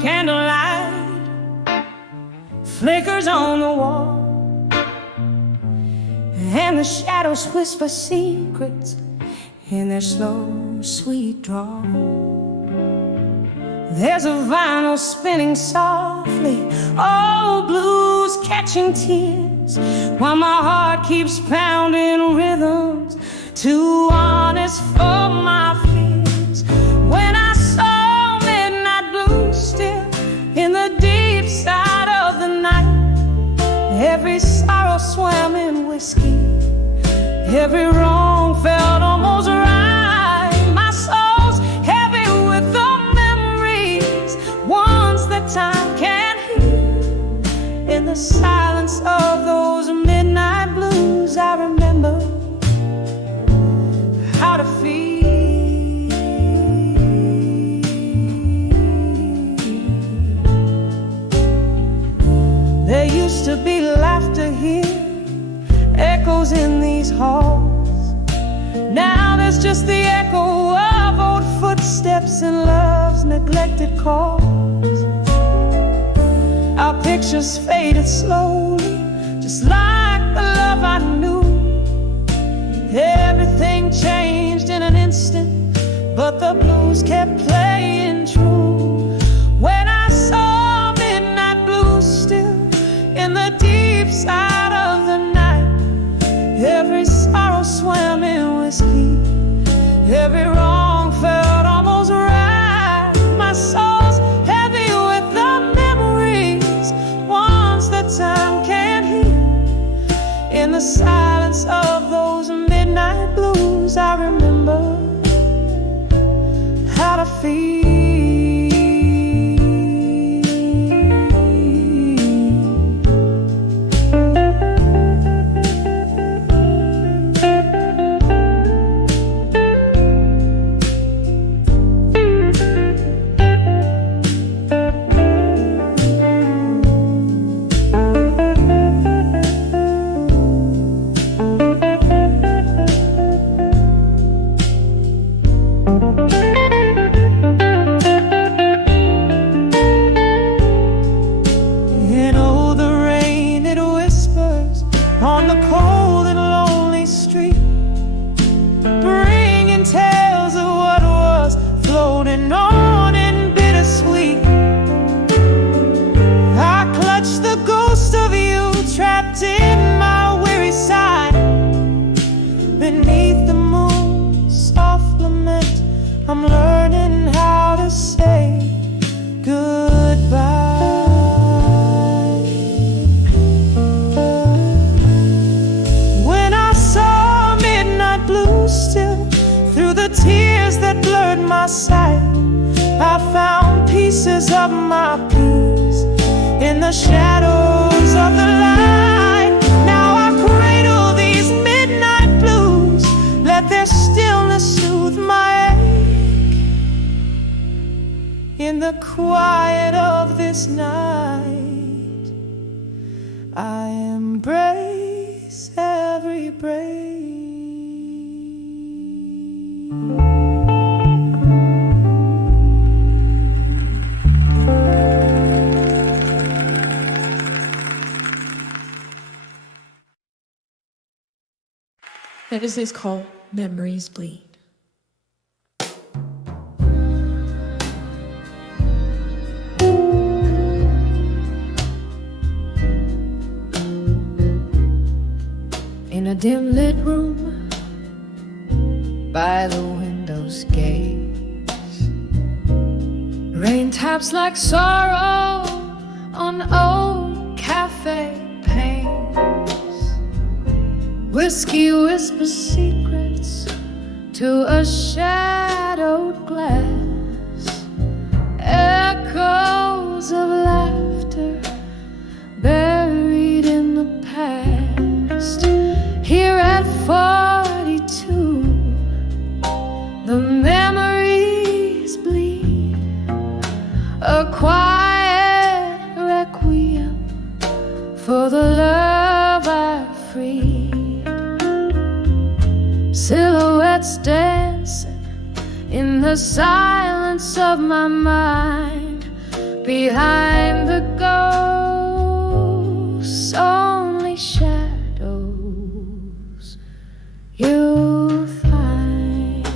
candlelight flickers on the wall, and the shadows whisper secrets in their slow, sweet drawl. There's a vinyl spinning softly, old blues catching tears, while my heart keeps pounding rhythms too honest for my fears. When I saw midnight blue still in the deep side of the night, every sorrow swam in whiskey, every wrong felt almost right. My soul's heavy with the memories, ones that time can't heal. In the silence of those midnight blues, I remember how to feel. There used to be laughter here, echoes in these halls. Now there's just the echo of old footsteps and love's neglected calls. Our pictures faded slowly, just like the love I knew. Everything changed in an instant, but the blues kept playing true. When I saw midnight blues still in the deep side of the night, every sorrow swam in whiskey, every wrong felt almost right. My soul's heavy with the memories, ones that time can't heal. In the silence of those midnight blues, I remember how to feel. On the cold and lonely street, bringing tales of what was, floating on in bittersweet. I clutch the ghost of you trapped in my weary side. Beneath the moon's soft lament, I'm learning how to say goodbye. Still, through the tears that blurred my sight, I found pieces of my peace in the shadows of the light. Now I cradle these midnight blues, let their stillness soothe my ache. In the quiet of this night, I embrace every breath. This is called Memories Bleed. In a dim lit room by the window's gaze, rain taps like sorrow on old cafe panes. Whiskey whispers secrets to a shadowed glass. Echoes of laughter buried in the past. Here at 42, the memories bleed, a quiet requiem for the love I freed. Silhouettes dancing in the silence of my mind, Behind the ghosts, only shadows you'll find.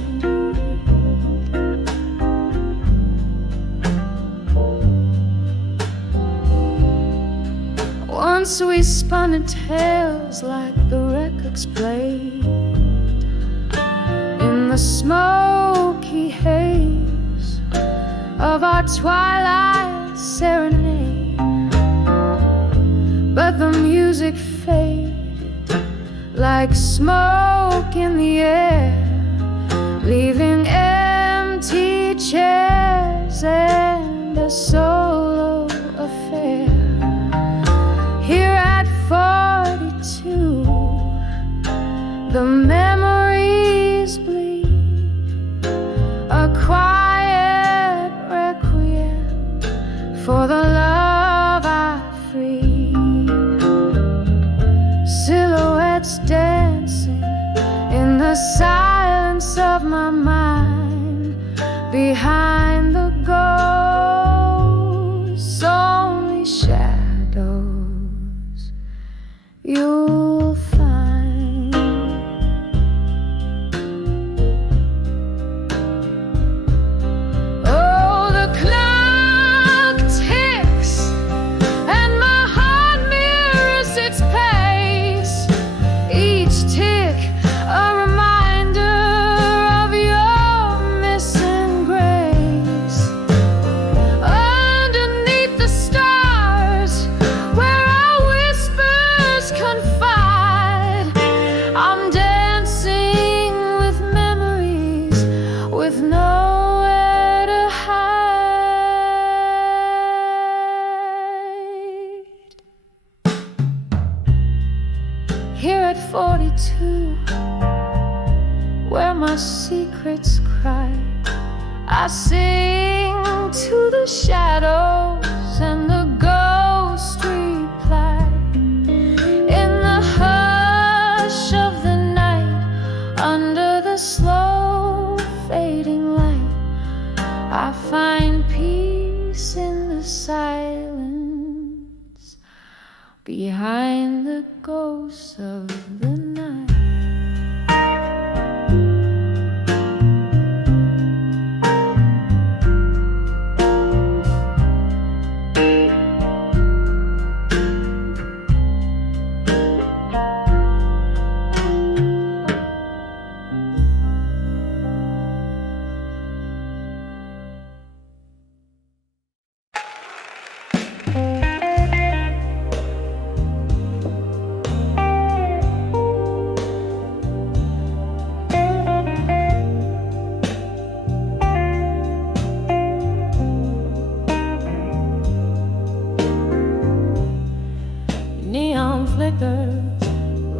Once we spun in tales like the records played in the smoky haze of our twilight serenade, but the music faded like smoke in the air, leaving empty chairs and a solo affair. Here at 42, the memories bleed, a quiet requiem for the love I freed. Silhouettes dancing in the silence of my mind. Behind the ghosts, only shadows you'll find. Oh, the clock ticks and my heart mirrors its pace. Each tick a reminder of your missing grace. Underneath the stars, where our whispers confide, I'm dancing with memories with nowhere to hide. Here at 42, where my secrets cry, I sing to the shadows and the ghosts reply. In the hush of the night, under the slow fading light, I find peace in the silence behind the ghosts of the night. Neon flickers,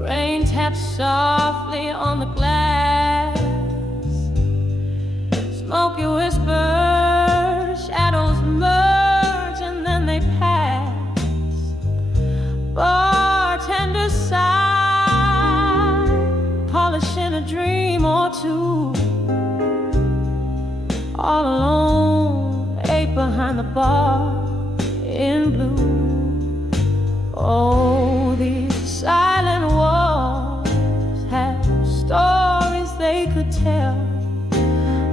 rain taps softly on the glass. Smoky whispers, shadows merge and then they pass. Bartender sigh, polishing a dream or two. All alone, eight behind the bar in blue. Oh, these silent walls have stories they could tell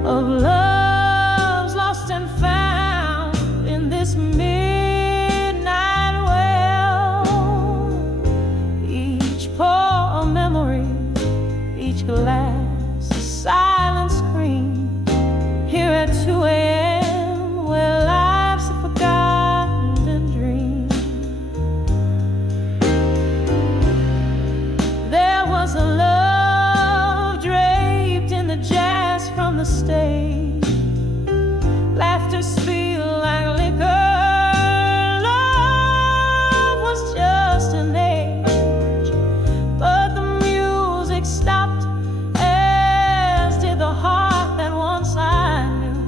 of loves lost and found in this midnight well. Each poor memory, each glass, a silent scream. Here at 2 a.m., where life's a forgotten dream. There was a love draped in the jazz from the stage. Laughter spilled like liquor. Love was just an age, but the music stopped, as did the heart that once I knew.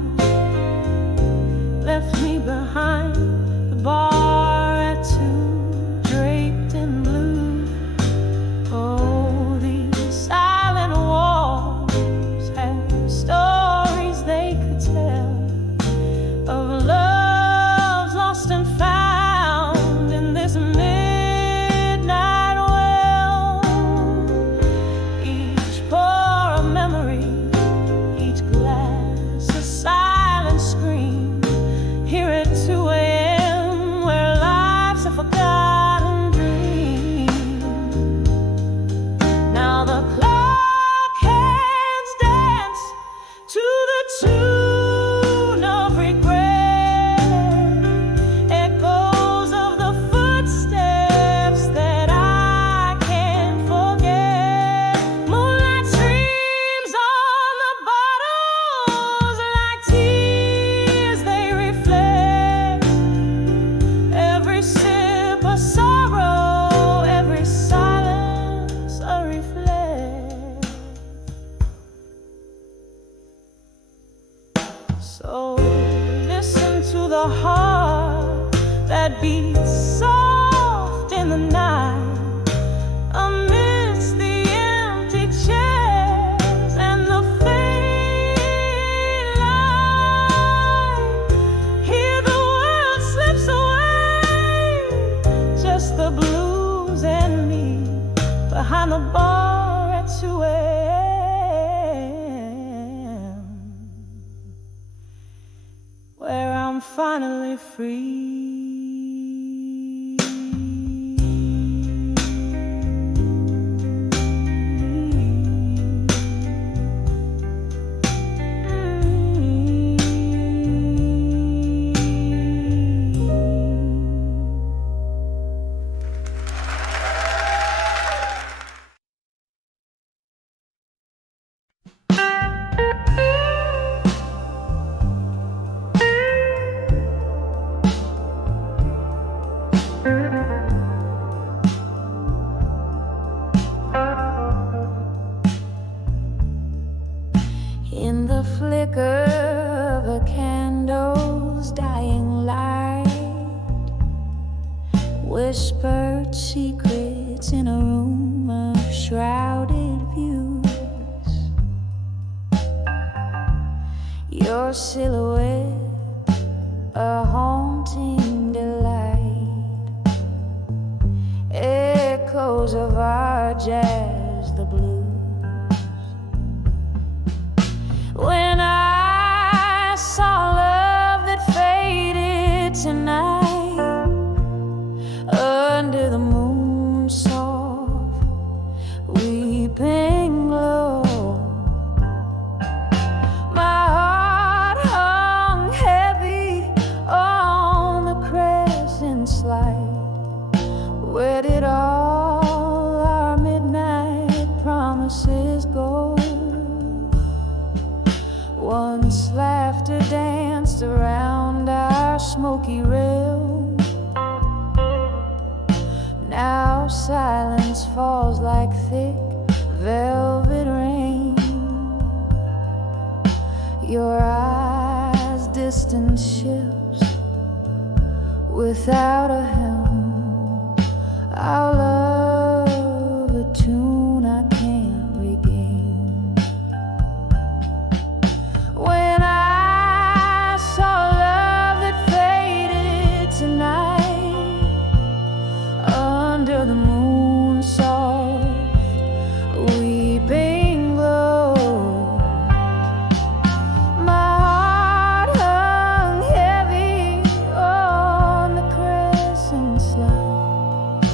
So listen to the heart that beats soft in the night, amidst the empty chairs and the fading light. Hear the world slips away, just the blues and me behind the bar at 2 a.m., where I'm finally free. In the flicker of a candle's dying light, whispered secrets in a room of shrouded views. Your silhouette, a haunting delight, echoes of our jazz, the blues. When I saw love that faded tonight, under the moon's soft weeping glow, my heart hung heavy on the crescent slide. Where did all our midnight promises go? Once laughter danced around our smoky realm, now silence falls like thick velvet rain. Your eyes, distant ships without a helm, our love a tune I can't regain. When I saw love that faded tonight, under the moon's soft weeping glow, my heart hung heavy on the crescent slide.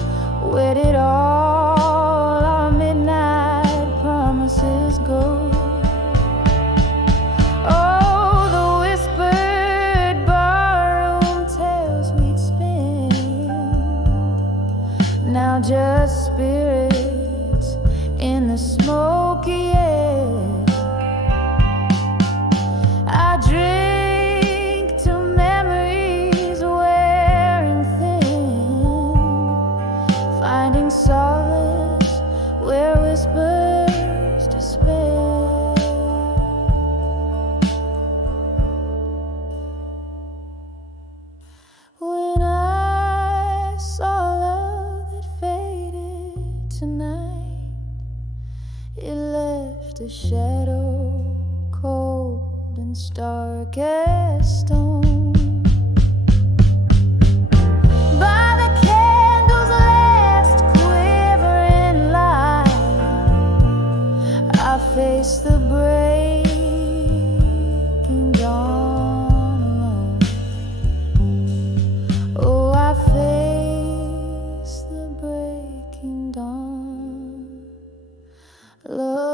Where did all our midnight promises go? Now just spirits in the smoky air. I drink to memories wearing thin, finding solace where whispers despair. When I saw tonight, it left a shadow cold and stark as stone. By the candle's last quivering light, I faced the breaking dawn alone. Oh, I faced the breaking dawn alone.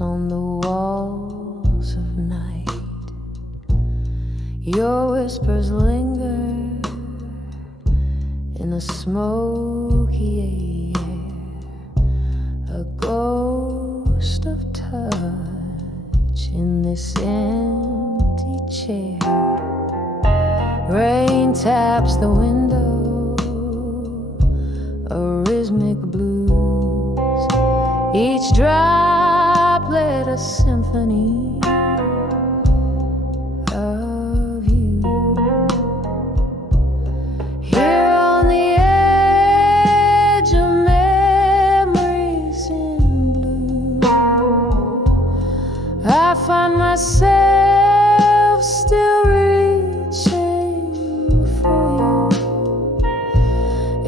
on the walls of night. Your whispers linger in the smoky air, a ghost of touch in this empty chair. Rain taps the window, a rhythmic blues, each droplet a symphony of you. Here on the edge of memories in blue, I find myself still reaching for you.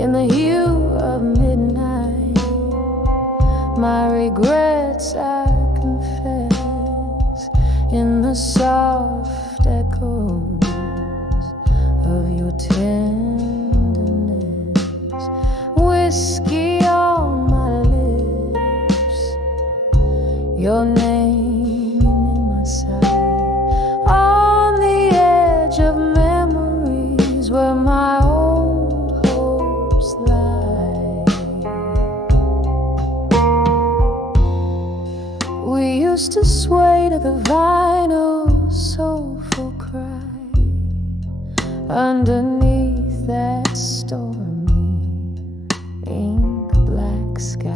In the hue of midnight, my regrets I confess, in the soft echoes of your tenderness. Whiskey on my lips, your name in my sight, on the edge of memories where my old hopes lie. We used to sway to the vinyl's soulful cry underneath that stormy ink black sky.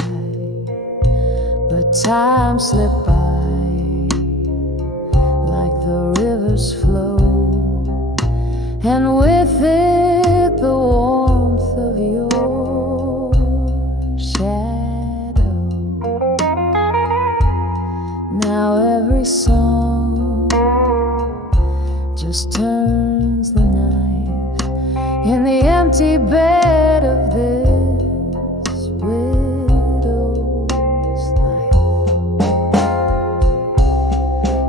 But time slipped by like the river's flow, and with it the warmth of your shadow. Now every song just turns the knife in the empty bed of this widow's life.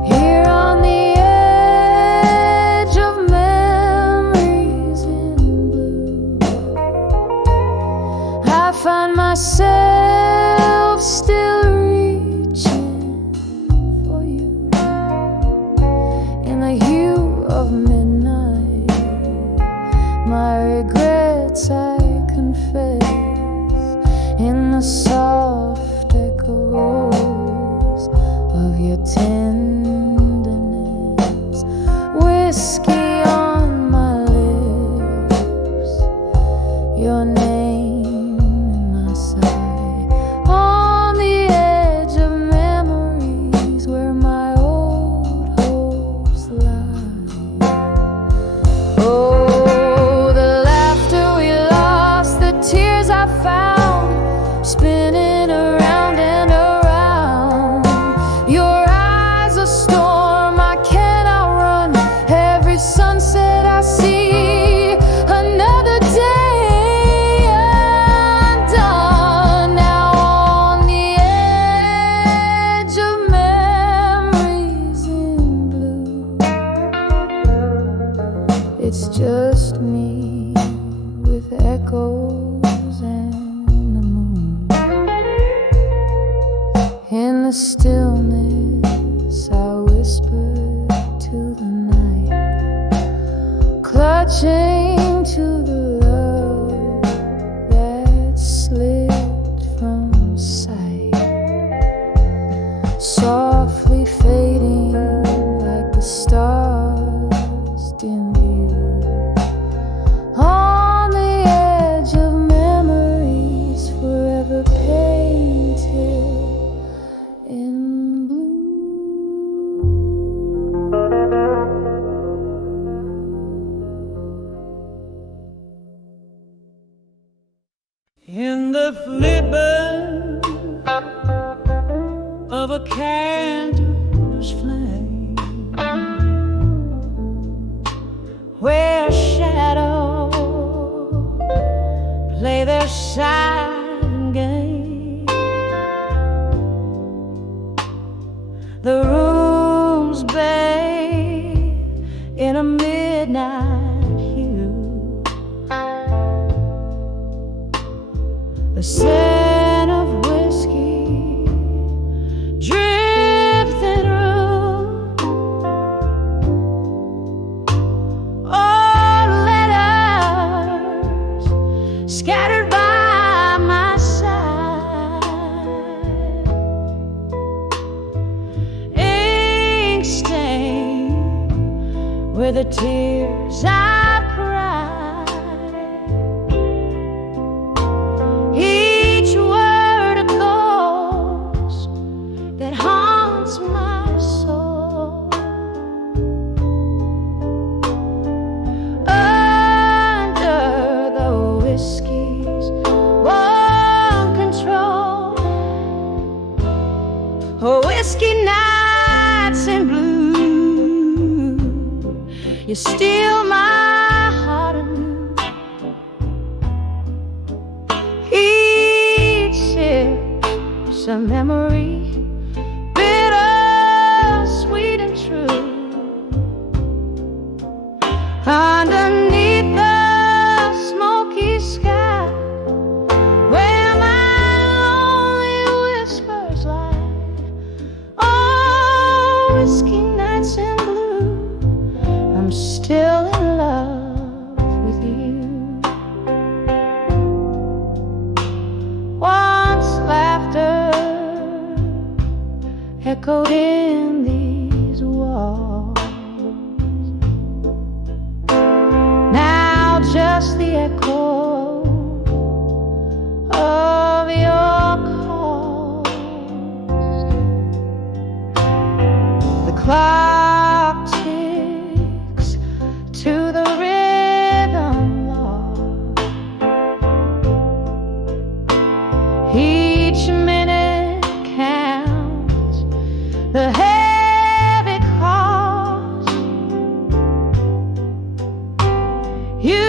Here on the edge of memories in blue, I find myself still reaching for you. In the hue of midnight, my regrets I confess, in the soft echoes of your tenderness. Whiskey on my lips, your name in my sight, on the edge of memories where my old hopes lie. Oh, the laughter we lost, the tears I found, spinning around and around. Your eyes a storm I cannot run, every sunset I see, another day undone. Now on the edge of memories in blue, it's just me with echoes and the moon. In the stillness I whisper to the night, clutching to the love that slipped from sight, softly fading like the stars dim view. On the edge of memories, forever painted in blue. In the flicker of a candle's flame, where shadows play their silent game, the room's bathed in a midnight hue, the scent of whiskey dripping with the tears I've cried. Each word a ghost that haunts my soul. Under the whiskey's warm control, whiskey nights in blue, you steal my heart anew. Each sip's a memory, bitter, sweet and true. Underneath the smoky sky, where my lonely whispers lie, oh, whiskey nights in blue, I'm still in love with you. Once laughter echoed in these walls, now just the echo of your calls. The clock ticks to the rhythm, Lord. Each minute counts the heavy cost. You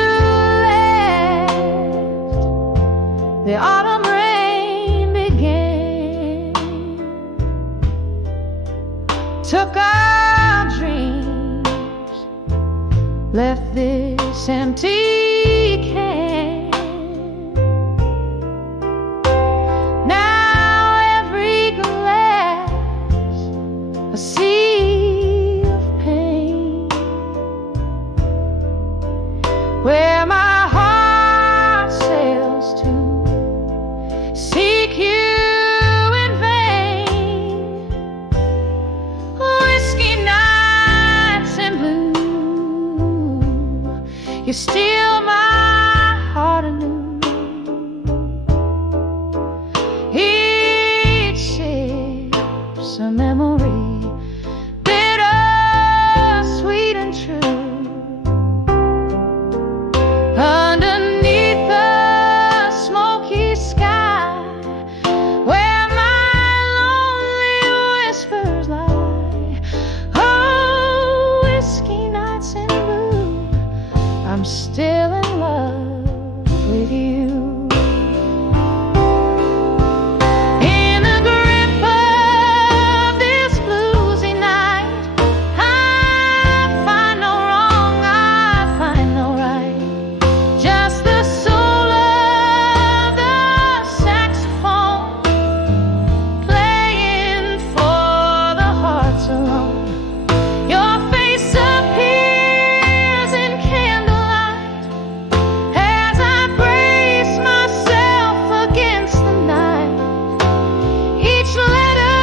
left, the autumn rain began, took our dreams, left this empty can. Now every glass a sea of pain, where my heart sails to seek you in vain. Whiskey nights in blue, you steal my heart anew. Each sip's a memory, bitter, sweet and true. Underneath the smoky sky, where my lonely whispers lie, oh, whiskey nights in blue, I'm still in love with you. In the grip of this bluesy night, I find no wrong, I find no right. Just the soul of the saxophone playing for the hearts alone. Your face appears in candlelight as I brace myself against the night. Each letter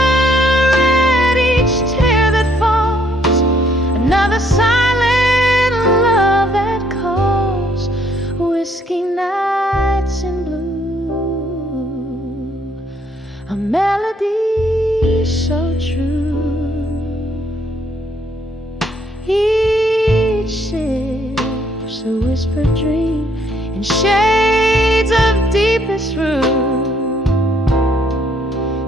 read, each tear that falls, another silent love that calls. Whiskey nights in blue, a melody so true. Each sip's a whispered dream in shades of deepest rue.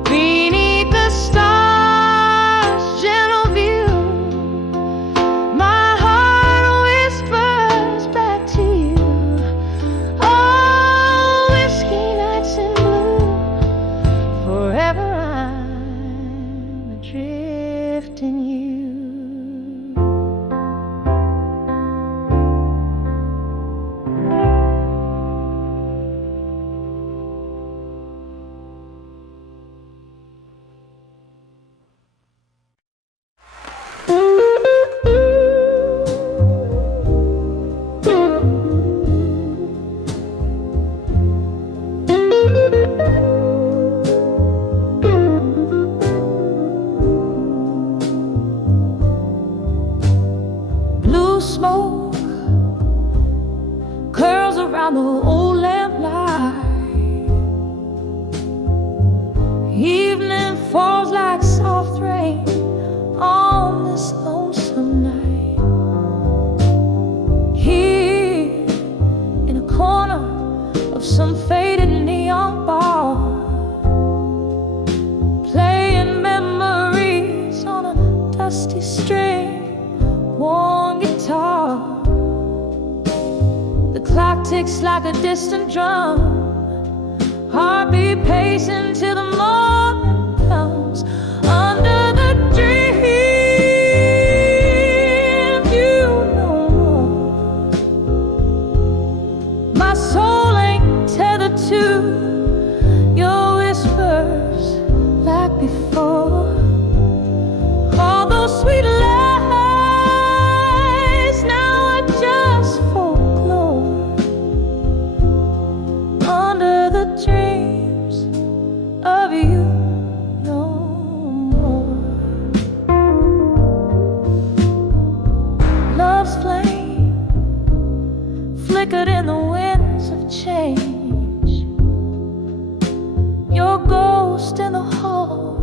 Beneath the stars' gentle view, my heart whispers back to you. Oh, whiskey nights in blue, forever I'm adrift in you. smoke curls around the old lamplight. Evening falls like soft rain on this lonesome night. Here in a corner of some faded neon bar, playing memories on a dusty string, worn guitar. The clock ticks like a distant drum, heartbeat pacing till the morning comes. Under the dream, you know more. My soul ain't tethered to your whispers like before. All those sweet lies now are just folklore. Under the dreams of you no more. Love's flame flickered in the winds of change. Your ghost in the hall,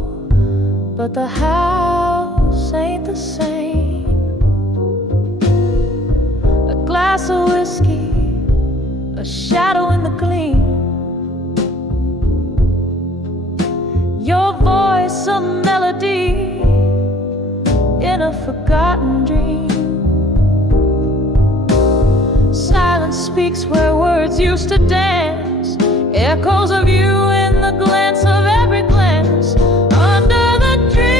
but the house ain't the same. A glass of whiskey, a shadow in the gleam. Your voice a melody in a forgotten dream. Silence speaks where words used to dance, echoes of you in the glance of every glance. Under the dreams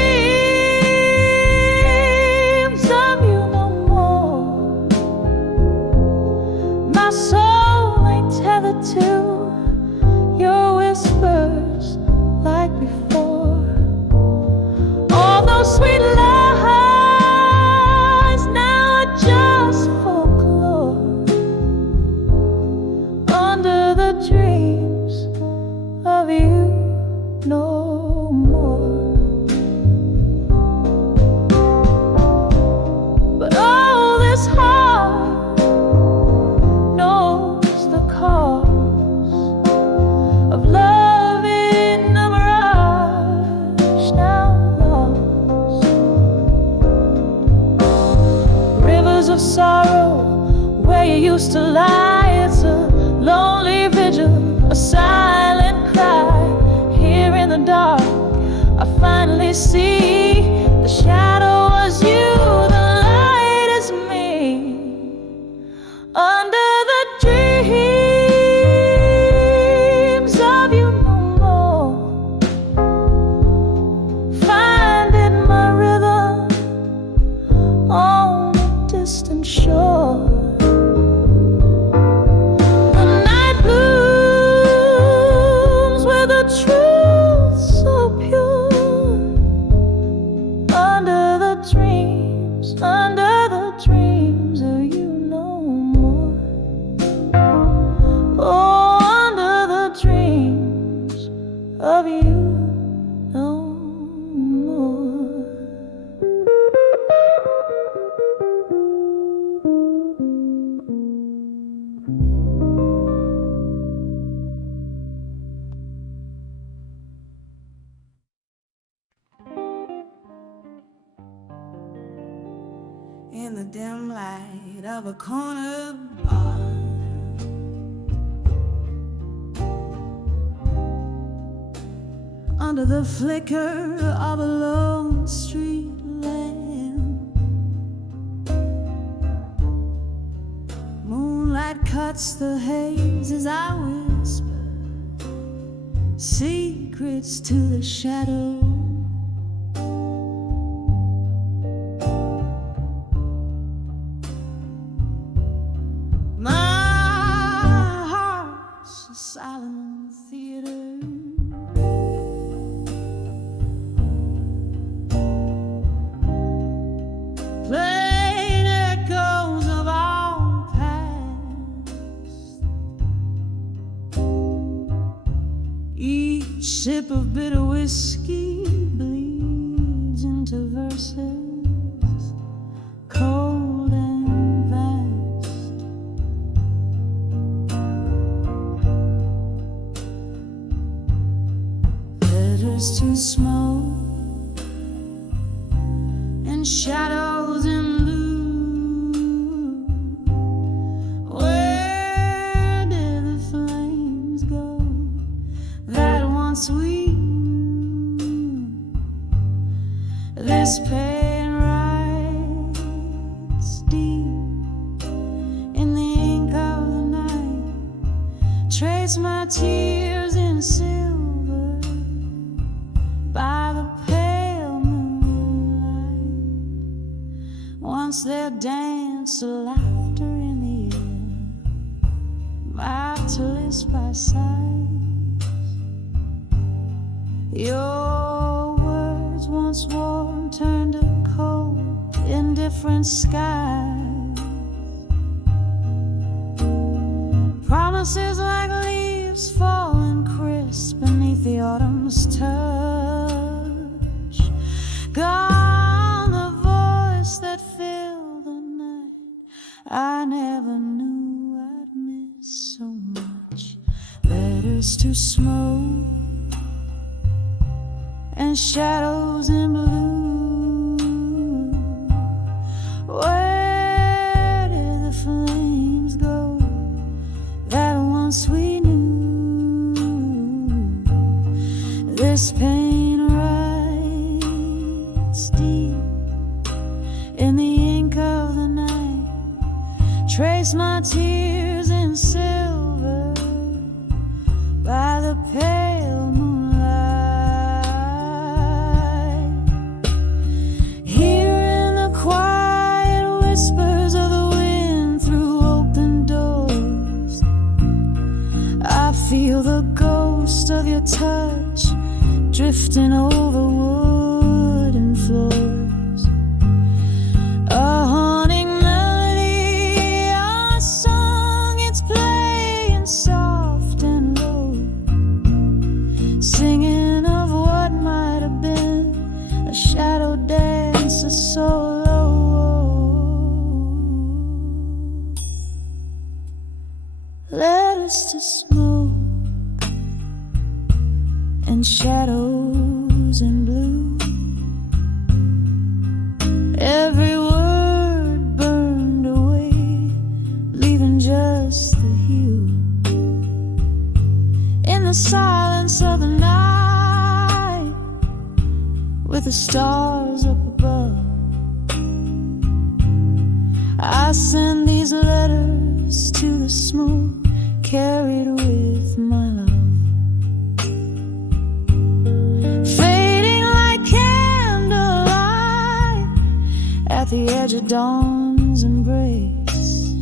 of you no more. My soul ain't tethered to your whispers like before. All those sweet lies now are just folklore. Under the dreams of you no more. But all this heart knows the cause of love in a mirage now lost. Rivers of sorrow where you used to lie. It's a lonely vigil, a silent cry. Here in the dark, I finally see the shadow was you, the light is me. Under the dreams of you no more. Finding my rhythm on a distant shore. The night blooms with a truth so pure. Under the dreams of you no more. Oh, under the dreams of you no more. In the dim light of a corner bar, under the flicker of a lone street lamp, moonlight cuts the haze as I whisper secrets to the shadow. Silent theater, playing echoes of our past. Each sip of bitter whiskey bleeds into verses cold and shadows and blue. Where did the flames go that once we knew? This pain writes deep in the ink of the night. Trace my tears in silver by the pale moonlight. Once there danced a laughter in the air, marvelous by sight. Your words once warm turned to cold in different skies. Promises like leaves falling crisp beneath the autumn's touch. Gone the voice that filled the night. I never knew I'd miss so much. Letters to smoke and shadows in blue. Where did the flames go that once we knew? This pain writes deep in the ink of the night. Trace my tears in silver by the pale moonlight. Here in the quiet whispers of the wind through open doors, I feel the ghost of your touch drifting over wooden floors. A haunting melody, a song, it's playing soft and low, singing of what might have been, a shadow dance, a solo. Letters to smoke and shadows in blue. Every word burned away, leaving just the hue. In the silence of the night, with the stars up above, I send these letters to the smoke, carried with my love. Fading like candlelight at the edge of dawn's embrace.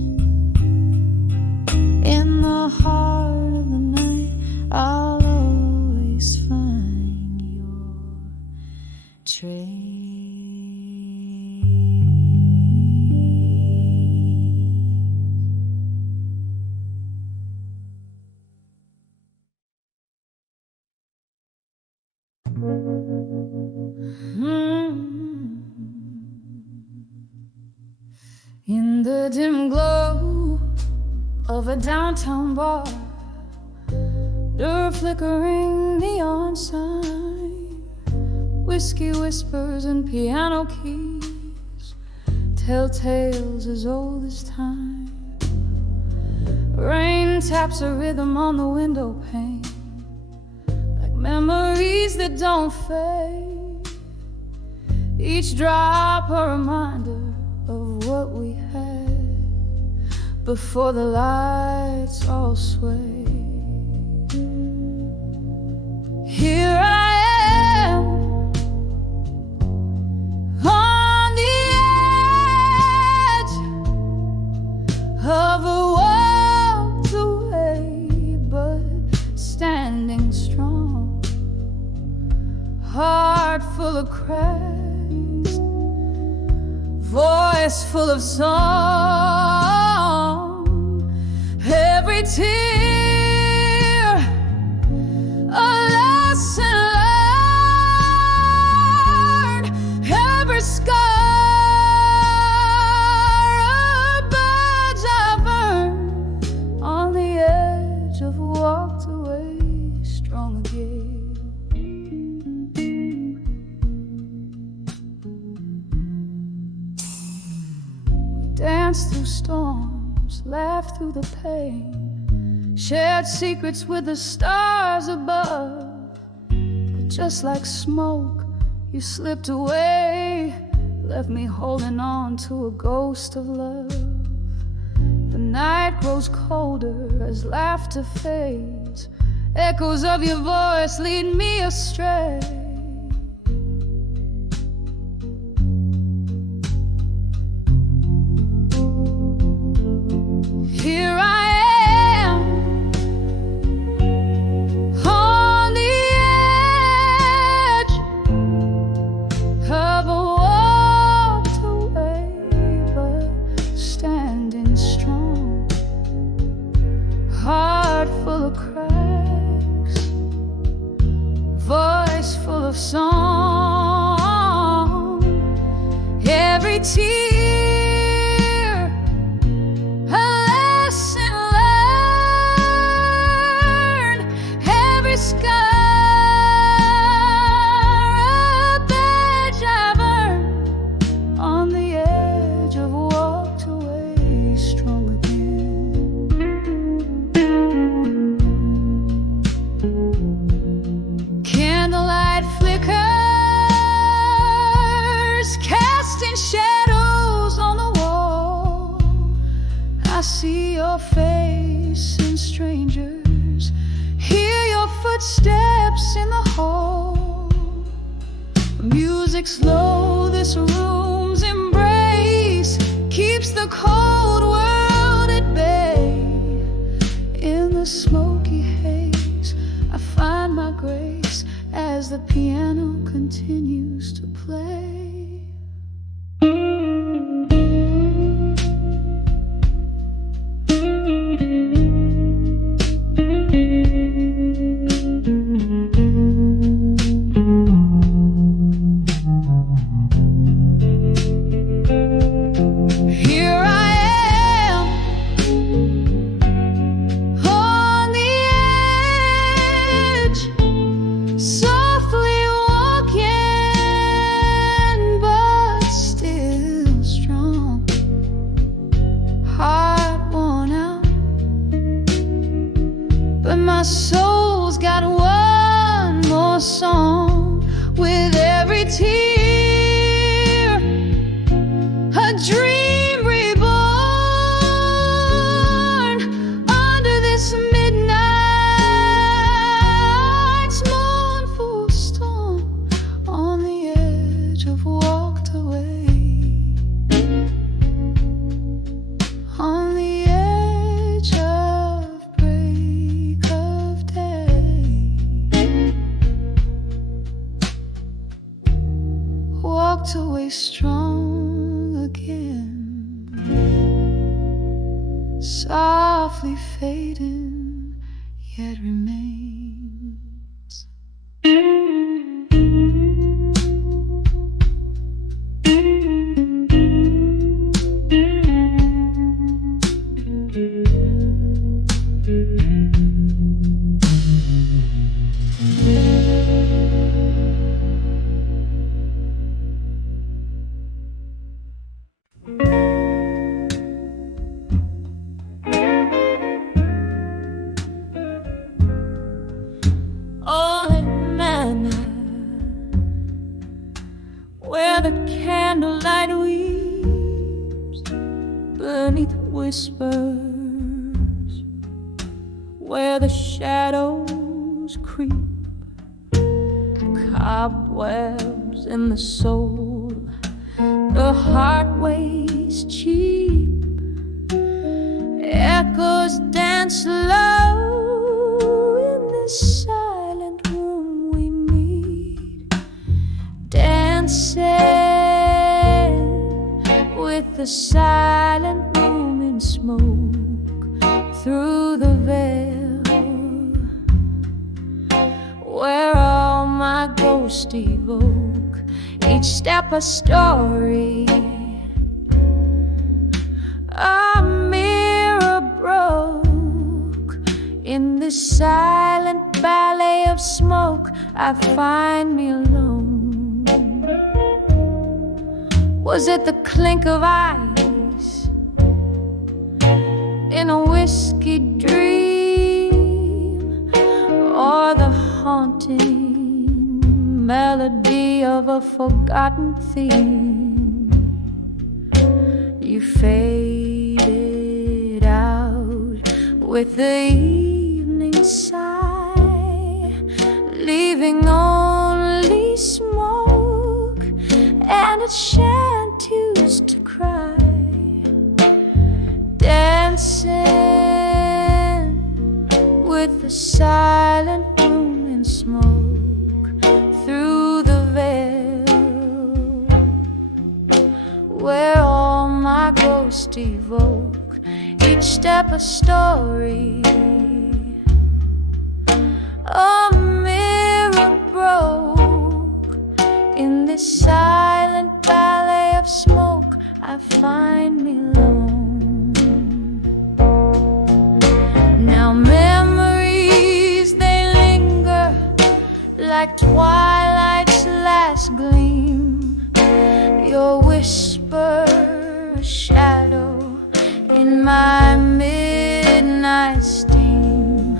In the heart of the night, I'll always find your trace. In the dim glow of a downtown bar, the flickering neon sign, whiskey whispers and piano keys tell tales as old as time. Rain taps a rhythm on the window pane, like memories that don't fade. Each drop a reminder of what we had before the lights all sway. Here I am on the edge of a walked away, but standing strong, heart full of cracks, voice full of song. Every tear a lesson learned, every scar a badge I burned, on the edge of walked away, strong again. danced through storms, laughed through the pain, shared secrets with the stars above. But just like smoke, you slipped away, left me holding on to a ghost of love. The night grows colder as laughter fades, echoes of your voice lead me astray. Here I am on the edge of a walked away, but standing strong, heart full of cracks, voice full of song. Every tear see your face in strangers, hear your footsteps in the hall. Music slow, this room's embrace keeps the cold world at bay. In the smoky haze, I find my grace as the piano continues to play. My soul's got one more song. With every tear, a dream reborn. Under this midnight's mournful storm, on the edge of walked away, on the edge of walked away strong again, softly fading, yet remains. Where the candlelight weeps beneath whispers, where the shadows creep, cobwebs in the soul, the heart weighs cheap, echoes dance low in this silent room we meet, dancing with the silent room in smoke through the veil, where all my ghosts evoke, each step a story, a mirror broke. In this silent ballet of smoke, I find me alone. Was it the clink of ice in a whiskey dream, or the haunting melody of a forgotten theme. You faded out with the evening sigh, leaving only smoke and its shanties to cry. Dancing with the silent room and smoke through the veil, where all my ghosts evoke each step a story. A mirror broke in this silent ballet of smoke. I find me alone. Now memories, they linger like twilight's last gleam. Your whisper, a shadow in my midnight steam.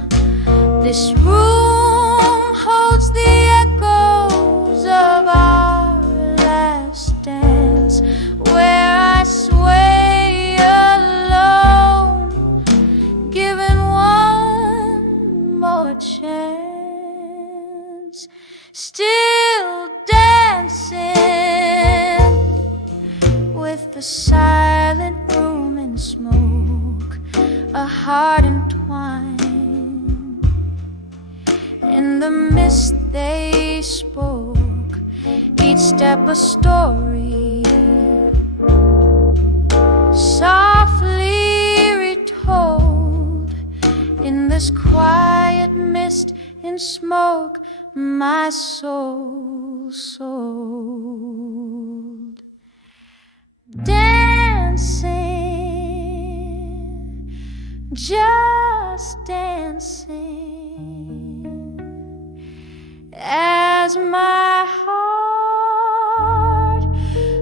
This room holds the echoes of our last dance, where I sway alone, given one more chance. Still dancing with the silent room and smoke, a heart entwined. In the mist they spoke, each step a story, softly retold. In this quiet mist and smoke, my soul sold. Dancing, just dancing, as my heart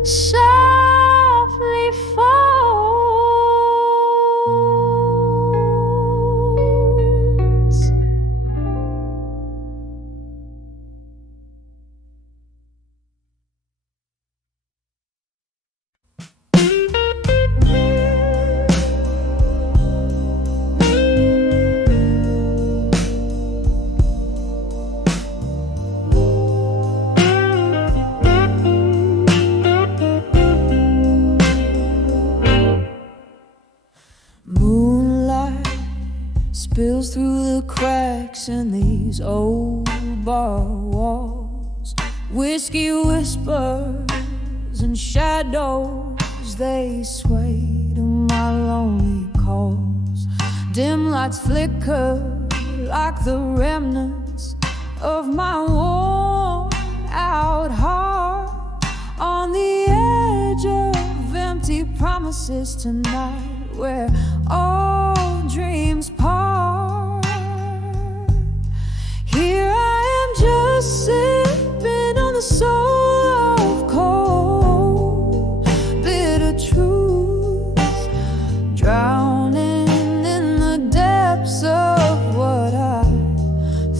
softly folds. Moonlight spills through the cracks in these old bar walls. Whiskey whispers and shadows, they sway to my lonely calls. Dim lights flicker like the remnants of my worn out heart, on the edge of empty promises tonight, where all dreams part. Here I am, just sipping on the soul of cold, bitter truth, drowning in the depths of what I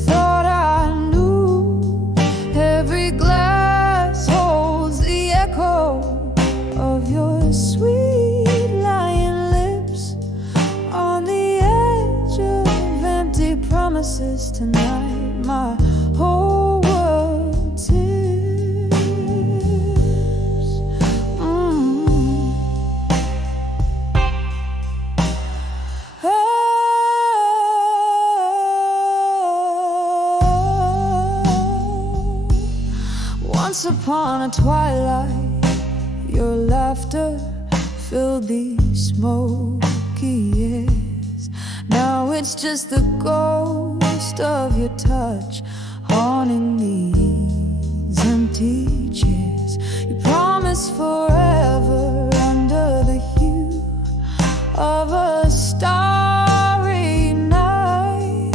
thought I knew. Every glass holds the echo of your sweet lying lips, on the edge of empty promises tonight. My whole world tips. Oh. Once upon a twilight, your laughter filled these smoky airs. Now it's just the ghost of your touch haunting these empty chairs. You promised forever under the hue of a starry night,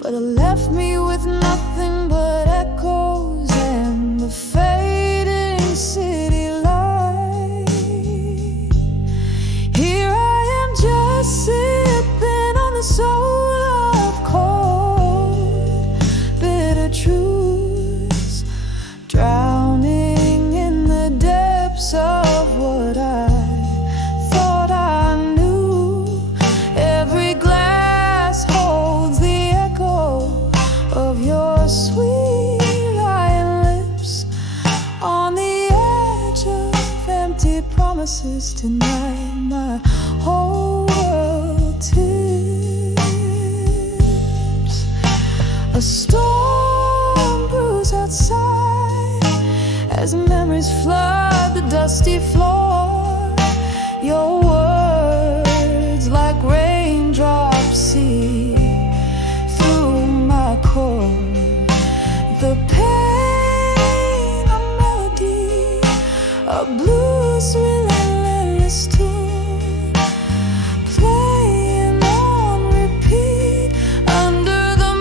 but it left me with nothing but echoes and the fading city light. Here I am, just sitting promises tonight. My whole world tips. A storm brews outside as memories flood the dusty floor. Your words like raindrops see through my core. The pain, a melody, a blues relentless tune, playing on repeat under the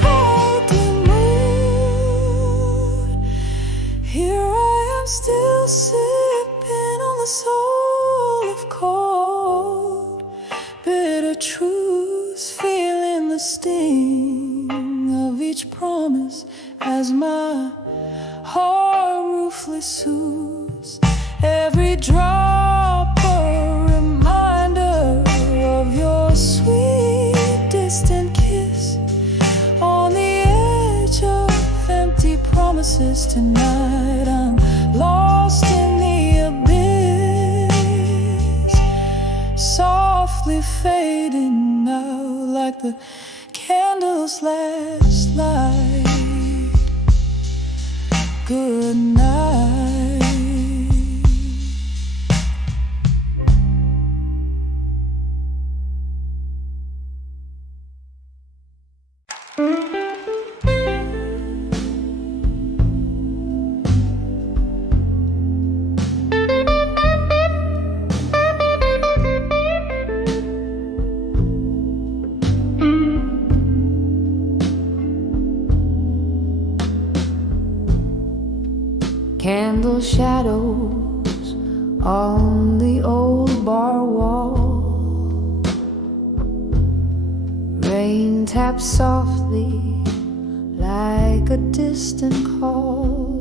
pale moon. Here I am still sipping on the soul of cold, bitter truths, feeling the sting of each promise as my heart ruefully soothes. Every drop a reminder of your sweet distant kiss on the edge of empty promises tonight. I'm lost in the abyss, softly fading out like the candles last light. Good night. Candle shadows on the old bar wall. Rain taps softly like a distant call.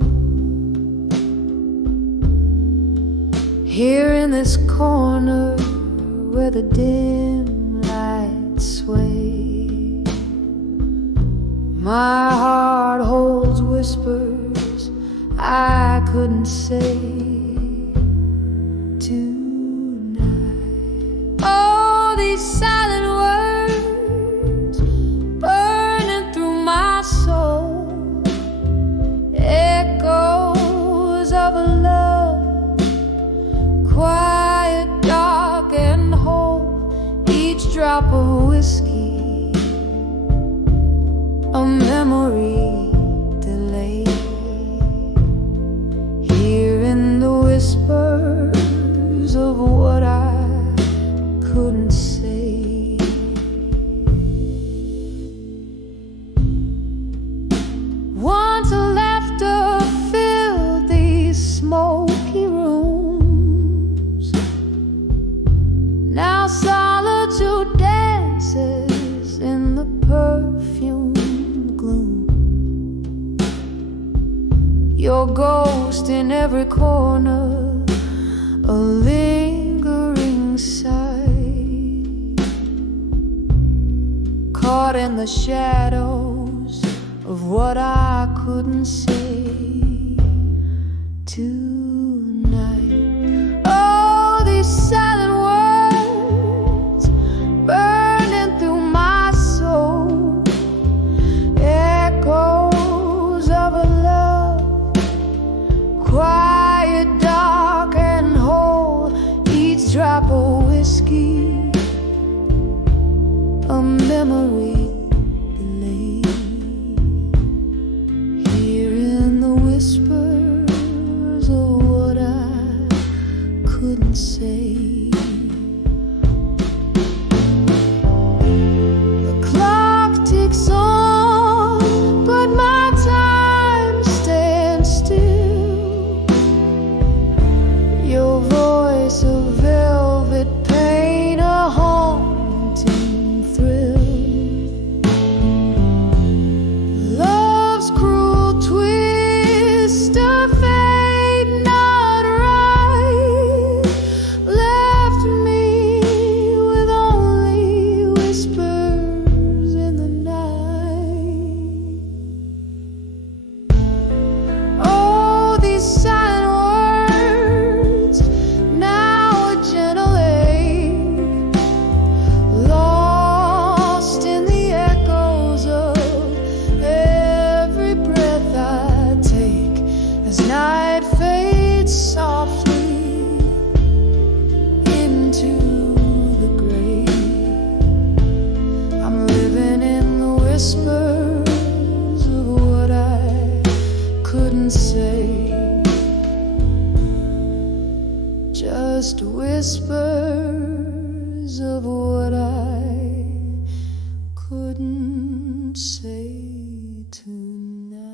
Here in this corner where the dim lights sway, my heart holds whispers I couldn't say tonight. Oh, these silent words burning through my soul, echoes of a love quiet, dark, and whole. Each drop of whiskey, a memory delayed. Hearing the whispers of what I couldn't say. Once laughter filled these smoky rooms. Now solitude dances in the perfume gloom. Your ghost in every corner, a lingering sight, caught in the shadows of what I couldn't say tonight. Oh, these silent words burning through my soul, echoes of a love quiet, dark, and whole. Each drop of whiskey, a memory delayed. Hearing the whispers of what I couldn't say. The clock ticks on, but my time stands still. Your voice a velvet pain, a haunting thrill. Love's cruel twist, a fate not right. just whispers of what I couldn't say tonight.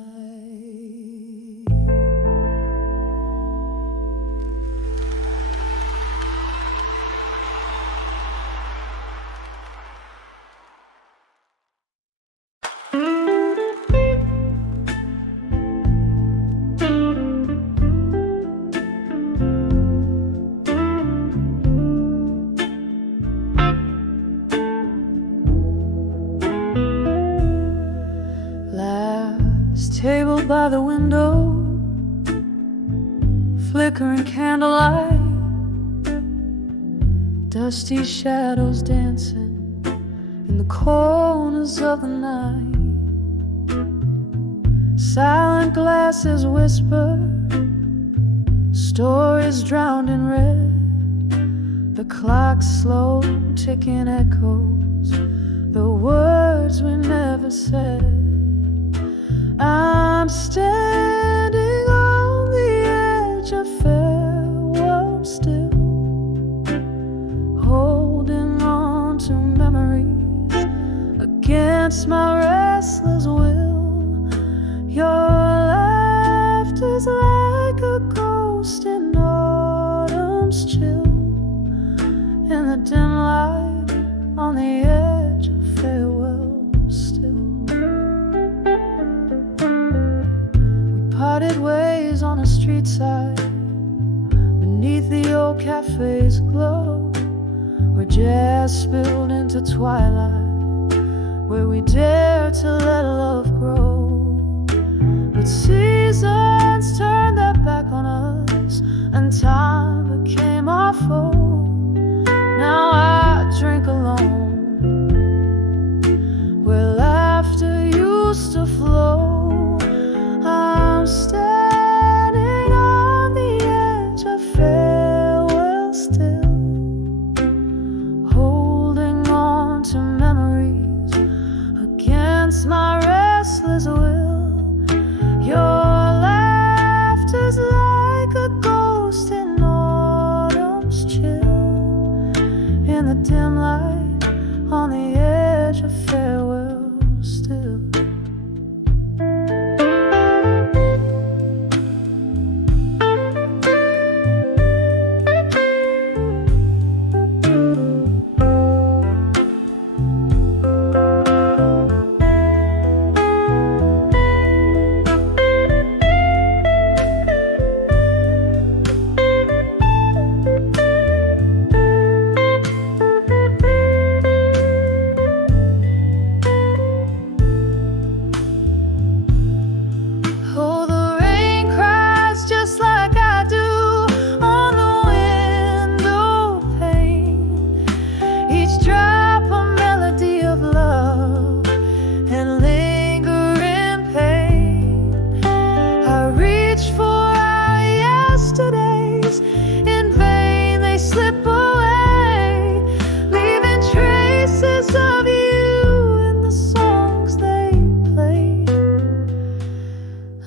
Table by the window, flickering candlelight, dusty shadows dancing in the corners of the night. Silent glasses whisper stories drowned in red. The clock's slow ticking echoes the words we never said. I'm standing on the edge of farewell still, holding on to memories against my restless will. Your laughter's like a ghost in autumn's chill, in the dim light on the edge of farewell still. Parted ways on a street side, beneath the old cafe's glow, where jazz spilled into twilight, where we dared to let love grow. But seasons turned their back on us, and time became our foe. Now I drink alone, where laughter used to flow. I'm standing on the edge of farewell still, holding on to memories against my restless will. Your laughter's like a ghost in autumn's chill, in the dim light on the edge of farewell still.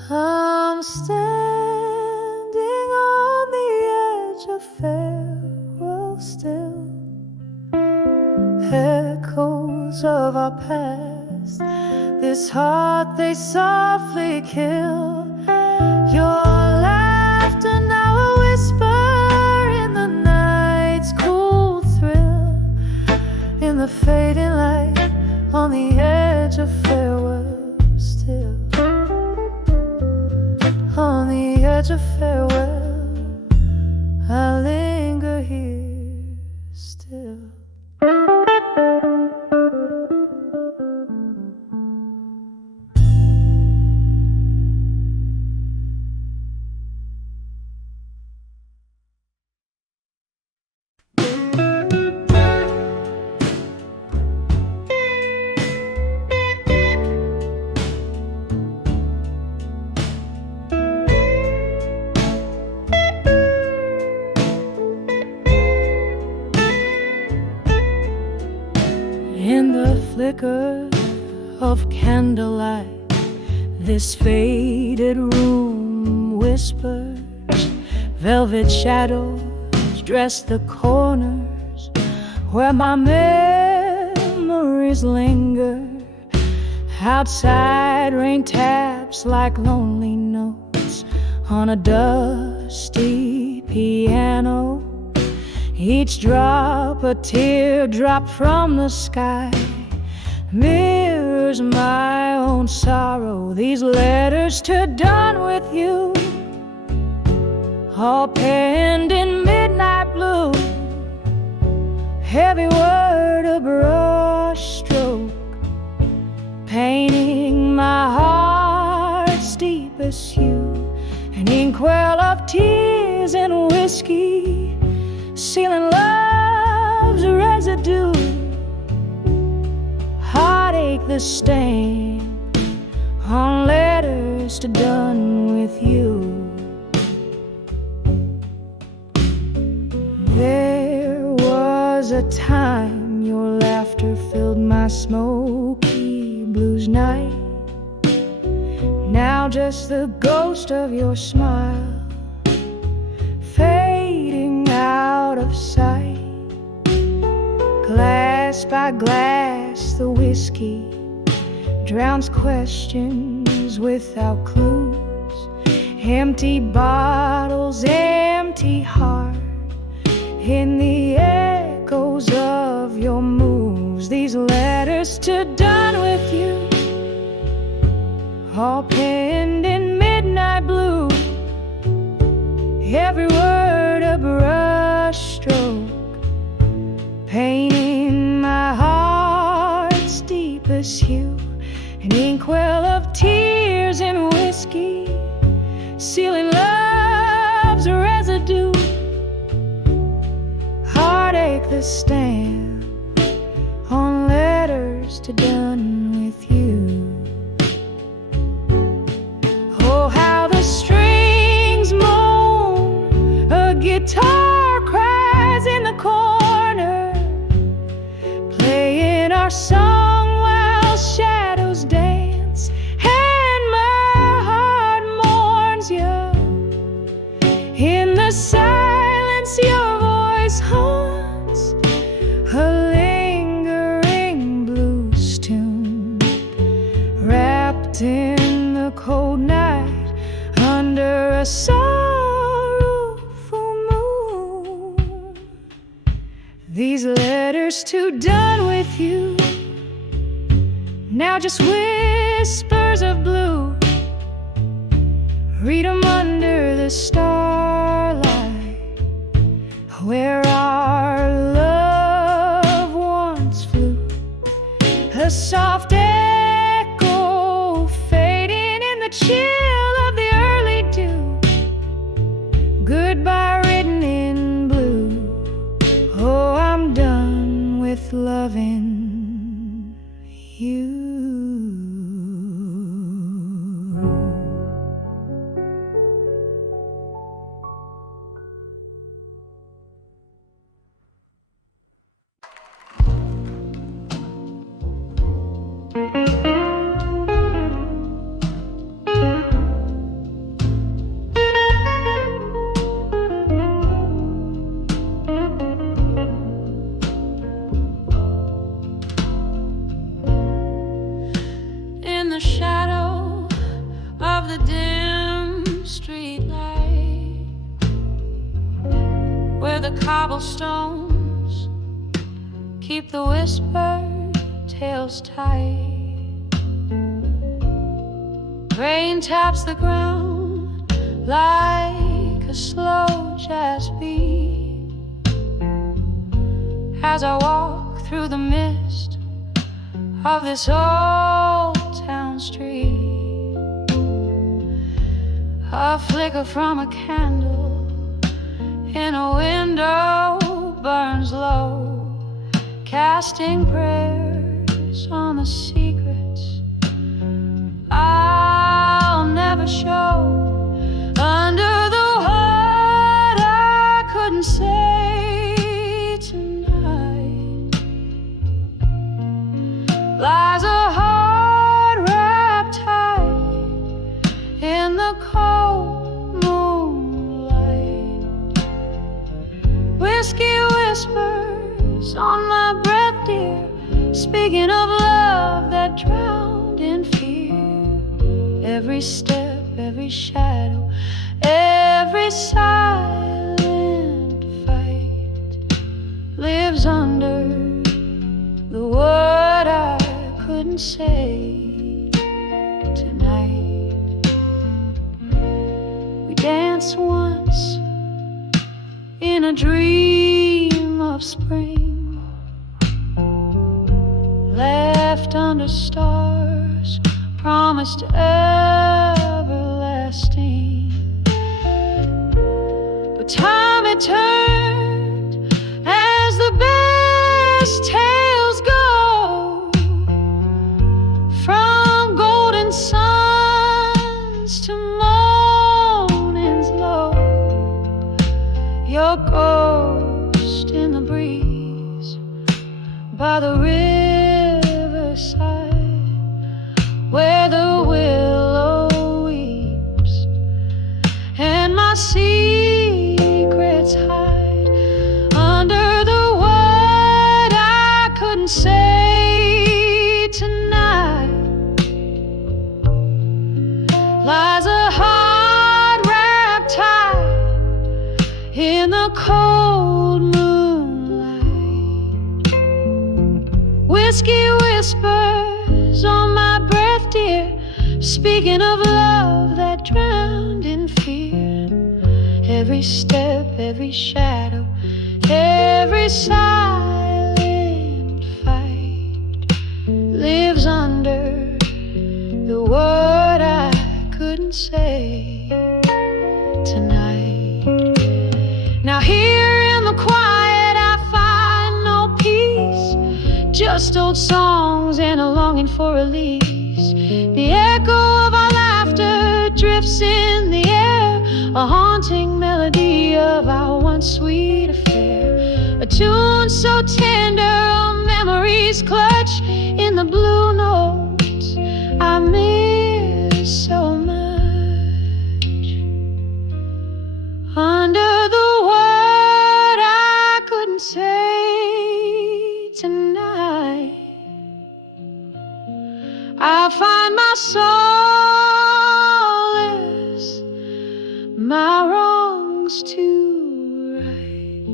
I'm standing on the edge of farewell still, echoes of our past, this heart they softly kill. Your laughter now a whisper in the night's cool thrill, in the fading light on the edge of farewell still. On the edge of farewell, I linger here still. In the flicker of candlelight, this faded room whispers, velvet shadows dress the corners where my memories linger. Outside, rain taps like lonely notes on a dusty piano. Each drop a teardrop from the sky mirrors my own sorrow. These letters to done with you, all penned in midnight blue. Every word a brush stroke, painting my heart's deepest hue. An inkwell of tears and whiskey, sealing love's residue. Heartache the stain on letters to done with you. There was a time your laughter filled my smoky blues night. Now just the ghost of your smile, fading out of sight. Glass by glass the whiskey drowns questions without clues. Empty bottles, empty heart, in the echoes of your moves. These letters to done with you, all penned in midnight blue. Every word a brush stroke, painting my heart's deepest hue. An inkwell of tears and whiskey, sealing love's residue. Heartache the stamp on letters to done with you. Oh, how the strings moan, a guitar cries in the corner, playing our song while shadows dance, and my heart mourns you. In the silence your voice haunts, a lingering blues tune, wrapped in the cold night under a sorrowful moon. These letters to done with you, now just whispers of blue. Read 'em under the starlight, where our love once flew. A soft echo fading in the chill of the early dew. Goodbye written in blue. Oh, I'm done with loving you. In the shadow of the dim street light, where the cobblestones keep the whispered tales tight. Rain taps the ground like a slow jazz beat as I walk through the mist of this old town street. A flicker from a candle in a window burns low, casting prayers on the secrets I'll never show. Under the hood I couldn't say tonight lies a heart wrapped tight in the cold moonlight. whiskey whispers on my breath, dear, speaking of love that drowned in fear. Every step, every shadow, every silent fight lives under the word I couldn't say tonight. We danced once in a dream of spring, left under stars, promised everlasting. But time had turned as the best tales go, from golden suns to morning's low. Your ghost in the breeze by the riverside, where the willow weeps and my secrets hide under the word I couldn't say tonight. Lies a heart wrapped tight in the cold moonlight. Whiskey whispers on my breath, dear, speaking of love that drowned in fear. Every step, every shadow, every silent fight lives under the word I couldn't say tonight. Now here in the quiet I find no peace, just old songs and a longing for release. The echo of our laughter drifts in the air, a haunting melody of our once sweet affair. A tune so tender, our memories clutch in the blue notes I miss so much. Under the word I couldn't say tonight, I find my solace, my wrongs to right.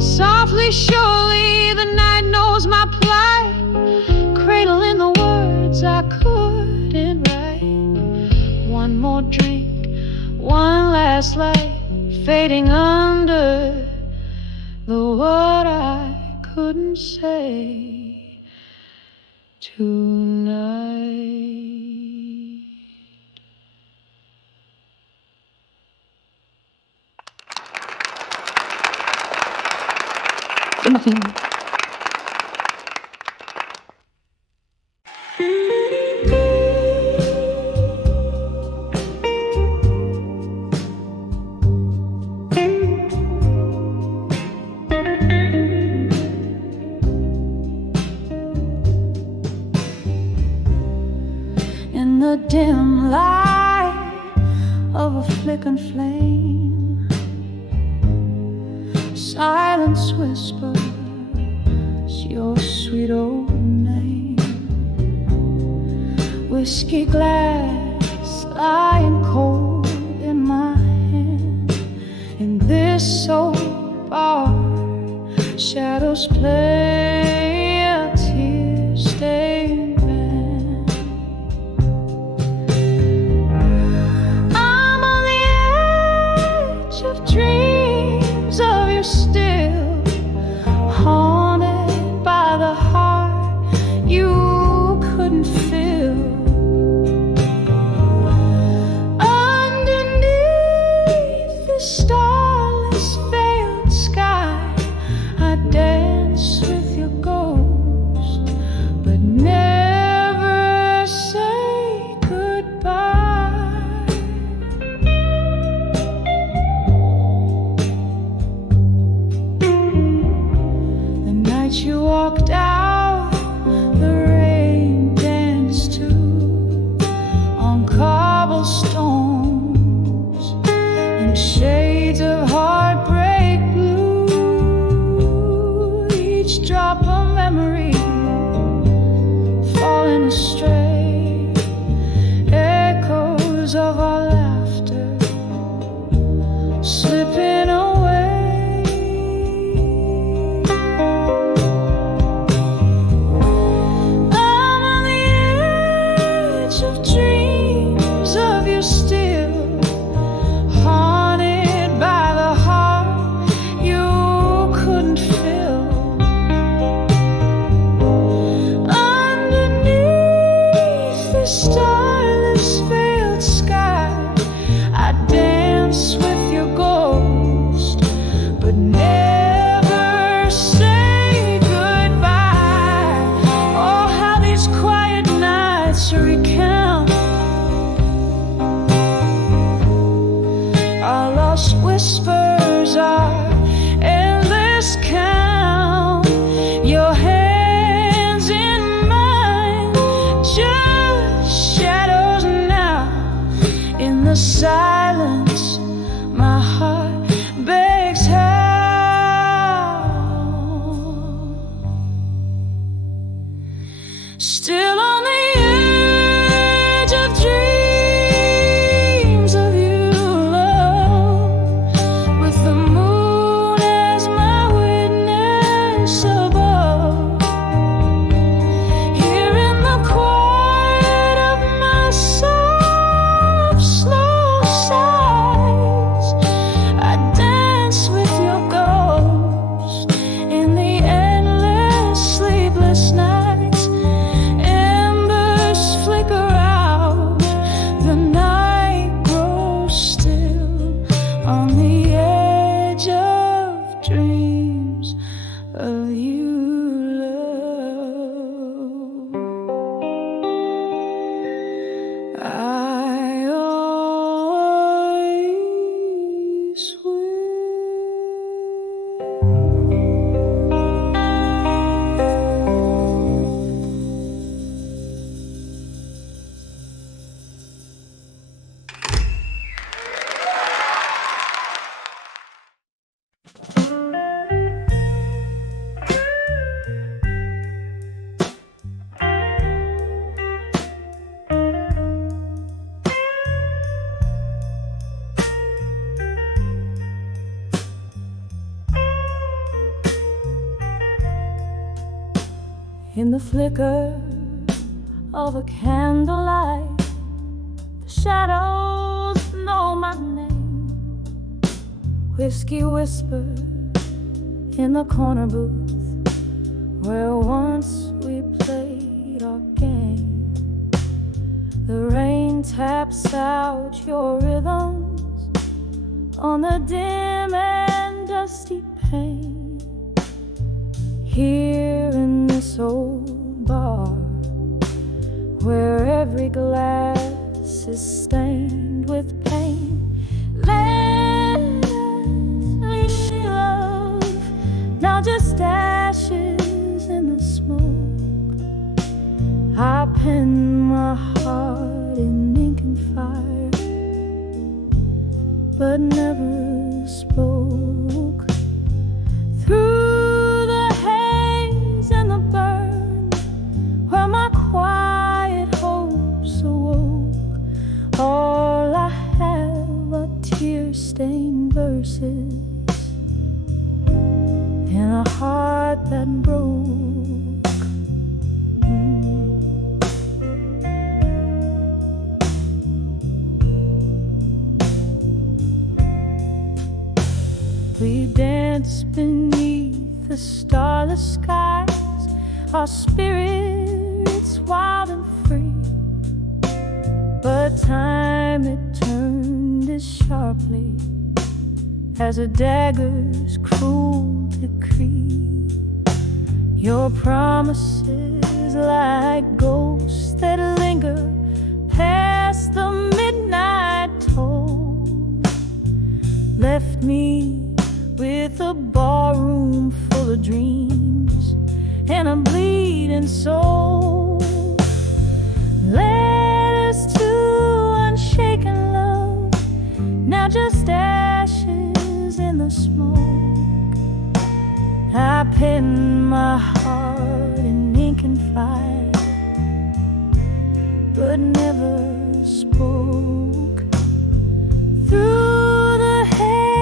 Softly, surely, the night knows my plight, cradling the words I couldn't write. One more drink, one last light, fading under the word I couldn't say tonight. In the dim light of a flickering flame, silence whispers your sweet old name. Whiskey glass lying cold in my hand, in this old bar shadows play a tear-stained band. I'm on the edge of dreams of you still, haunted by the heart you couldn't fill. Underneath the starless veiled sky, I dance with your slipping away. I'm on the edge of dreams of you still, haunted by the heart you couldn't fill. Underneath the starless veiled sky, I dance with your ghost, but never say goodbye. Oh, how these quiet nights recount our lost whispers, our endless count. Your hands in mine, just shadows now. In the silence, my heart begs how. Still on the edge of dreams of you, love, with the moon as my witness above. Here in the quiet of my soft, slow sighs, I dance with your ghost in the endless sleepless nights. Embers flicker out, the night grows still on the edge of dreams of you, love. I always will. In the flicker of a candlelight, the shadows know my name. Whiskey whisper in the corner booth where once we played our game. The rain taps out your rhythms on the dim and dusty pane. Here in this old bar, where every glass is stained with pain, Leslie love, now just ashes in the smoke. I pen my heart in ink and fire, but never spoke. Through the haze and the burn, where my quiet hopes awoke, all I have are tear-stained verses in a heart that broke. We dance beneath the starless skies, our spirits wild and free. But time it turned as sharply as a dagger's cruel decree. Your promises like ghosts that linger past the midnight toll left me with a barroom full of dreams and a bleeding soul. Letters to unshaken love, now just ashes in the smoke. I pen my heart in ink and fire, but never spoke. Through the haze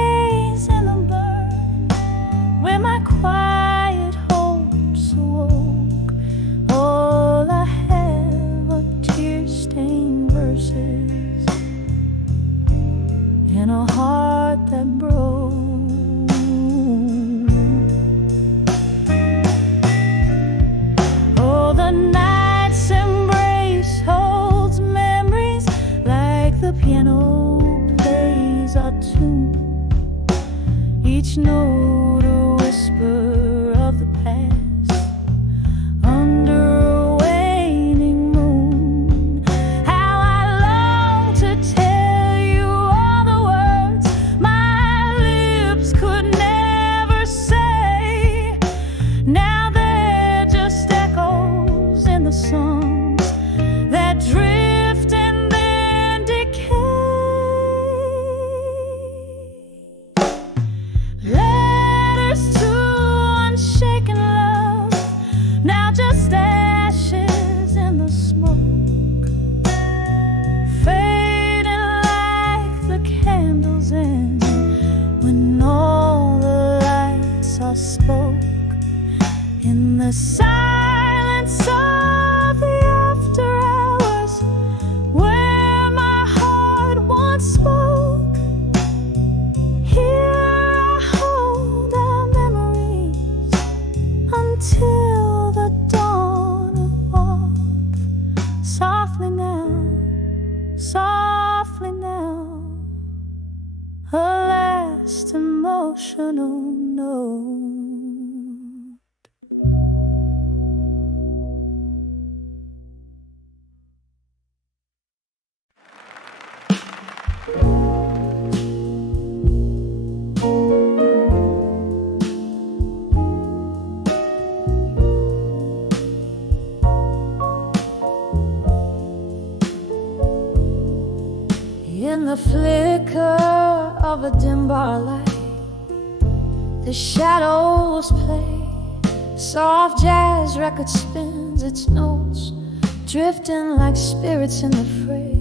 each note a whisper of the past. Under a waning moon, how I long to tell you all the words my lips could never say. Now they're just echoes in the songs that drift and then decay. Letters to unshaken love, now just ashes in the smoke, fading like the candles end when all the lights are spoke. In the silence of the after hours, where my heart once spoke, here I hold our memories until the dawn of warmth. Softly now, a last emotional note. In the flicker of a dim bar light, the shadows play. Soft jazz record spins its notes, drifting like spirits in the fray.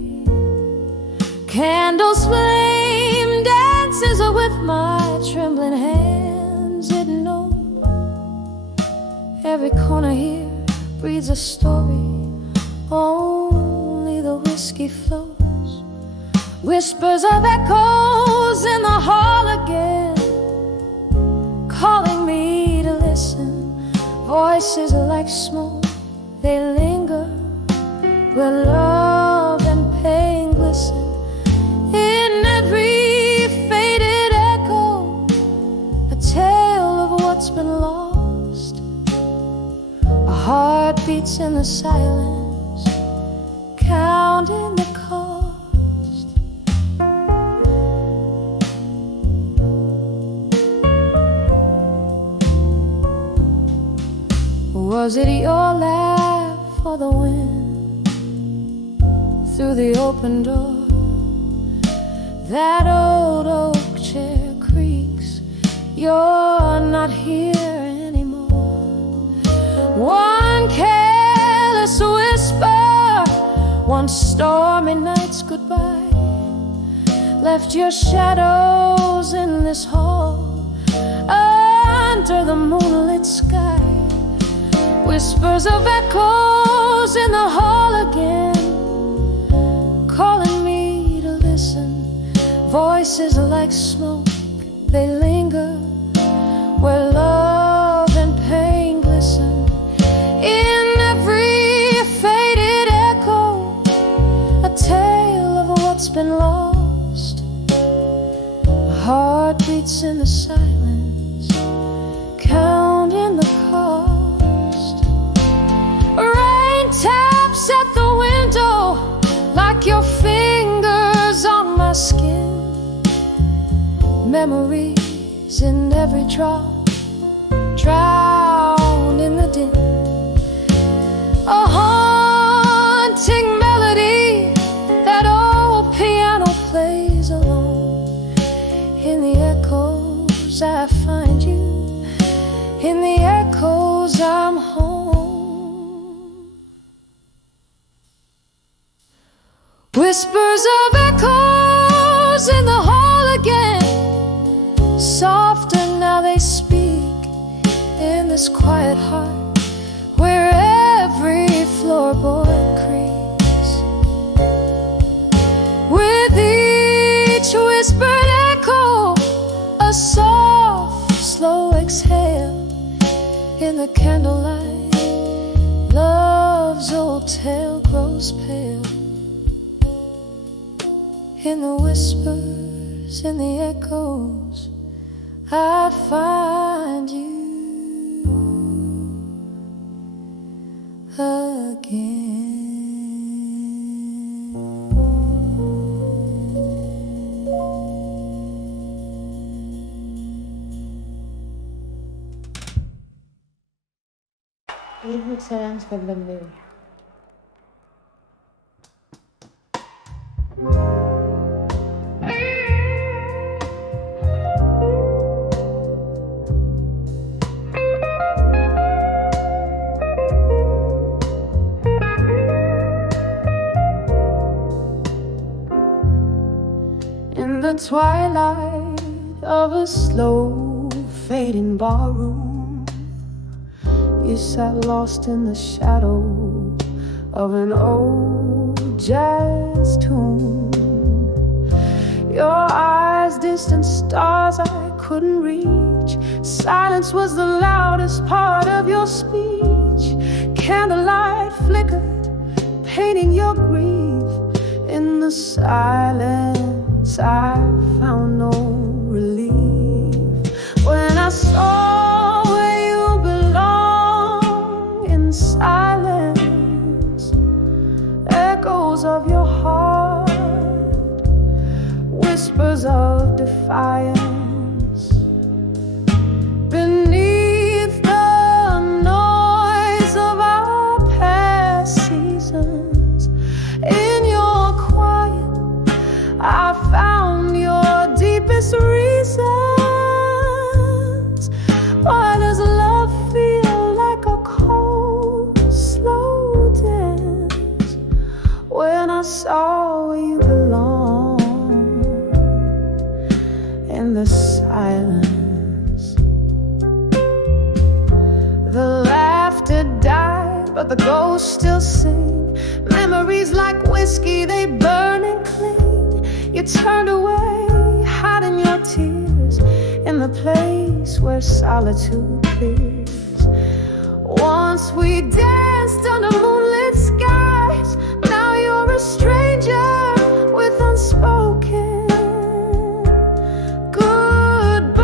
Candles flame dances with my trembling hands. It knows every corner here breathes a story. Only the whiskey flows. Whispers of echoes in the hall again, calling me to listen. Voices like smoke, they linger where love and pain glisten. In every faded echo, a tale of what's been lost. A heart beats in the silence, counting the cost. Was it your laugh or the wind through the open door? That old oak chair creaks. You're not here anymore. One careless whisper, one stormy night's goodbye, left your shadows in this hall under the moonlit sky. Whispers of echoes in the hall again, calling me to listen. Voices like smoke, they linger where love and pain glisten. In every faded echo, a tale of what's been lost. A heart beats in the silence, counting the cost. Rain taps at the window like your fingers on my skin. Memories in every drop, drowned in the din. A haunting melody, that old piano plays alone. In the echoes I find you, in the echoes I'm home. Whispers of echoes in the hall again, softer now they speak in this quiet heart where every floorboard creaks. With each whispered echo, a soft, slow exhale. In the candlelight, love's old tale grows pale. In the whispers, in the echoes, I find you again. Magsalang sa kabanda. In the twilight of a slow fading barroom, you sat lost in the shadow of an old jazz tune. Your eyes, distant stars I couldn't reach. Silence was the loudest part of your speech. Candlelight flickered, painting your grief. In the silence I found no relief. When I saw where you belong, in silence, echoes of your heart, whispers of defiance. Beneath the noise of our past seasons, in your quiet I found your deepest reasons. Why does love feel like a cold, slow dance? When I saw where you belong, in the silence. The laughter died, but the ghosts still sing. Memories like whiskey, they burn and cling. You turned away, hiding your tears in the place where solitude clears. Once we danced under moonlit skies. Now you're a stranger with unspoken goodbyes.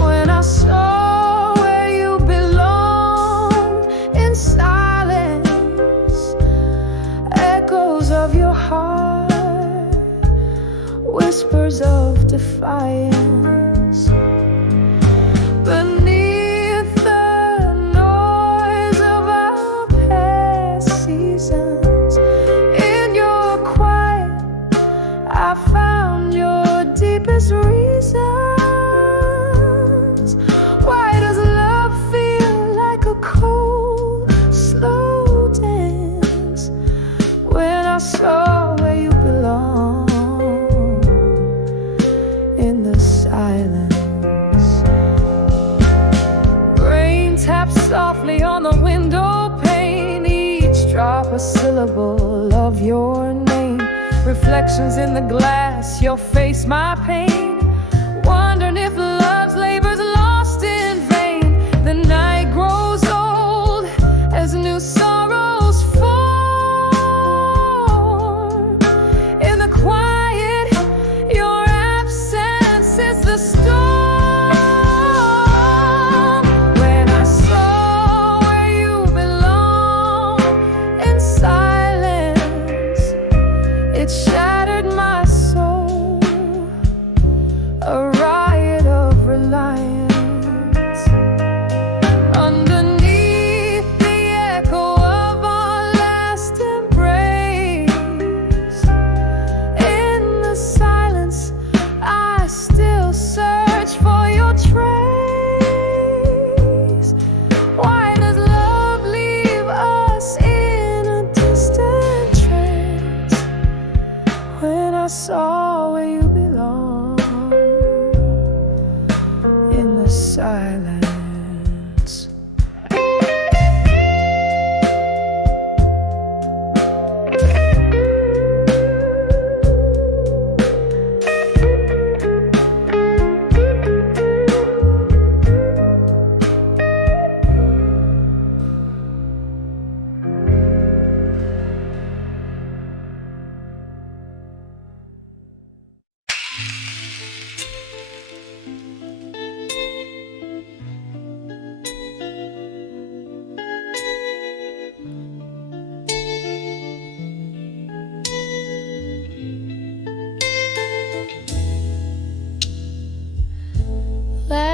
When I saw where you belonged, in silence, echoes of your heart, whispers of defiance. Beneath the noise of our past seasons, in your quiet I found your deepest reasons. Why does love feel like a cold, slow dance? When I saw where you belong, in the silence. Rain taps softly on the window pane, each drop a syllable of your name. Reflections in the glass, your face, my pain. Wondering if love's labor's lost in vain. The night grows old as new sorrows form. In the quiet, your absence is the storm. When I saw where you belong, in silence, it shattered my soul.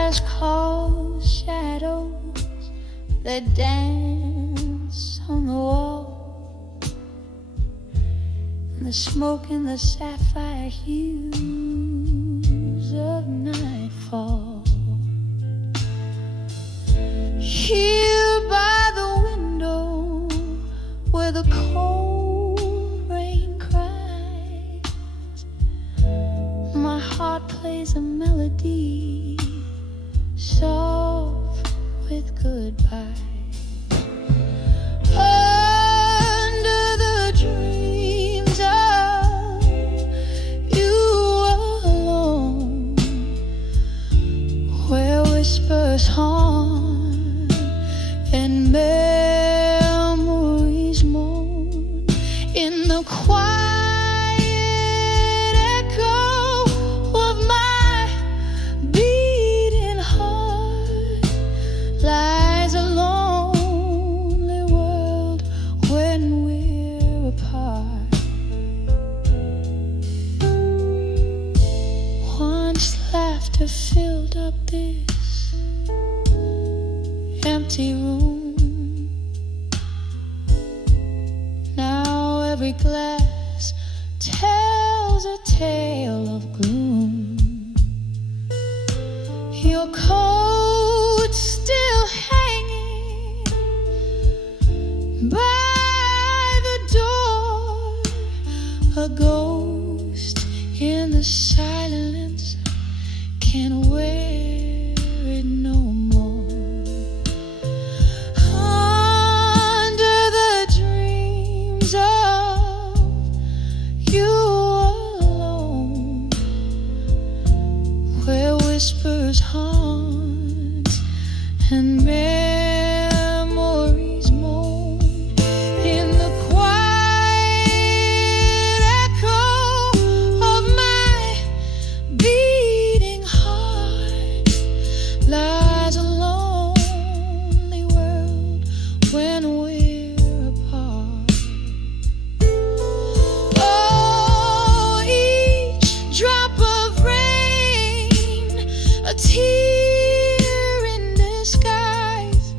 just cause shadows that dance on the wall, and the smoke and the sapphire hues of nightfall. Here by the window where the cold rain cries, my heart plays a melody soft with goodbye. Under the dreams of you alone, where whispers haunt and memories moan in the quiet echo of my beating heart, lies a lonely world when we're apart. Once laughter filled up this empty room, now every glass tells a tale of gloom. Your coat still hanging by the door, a ghost in the silence can't wear it no more. Under the dreams of you alone, where whispers haunt and memories moan in the quiet echo of my beating heart, lies a lonely world when we're apart. Oh, each drop of rain, a tear in disguise,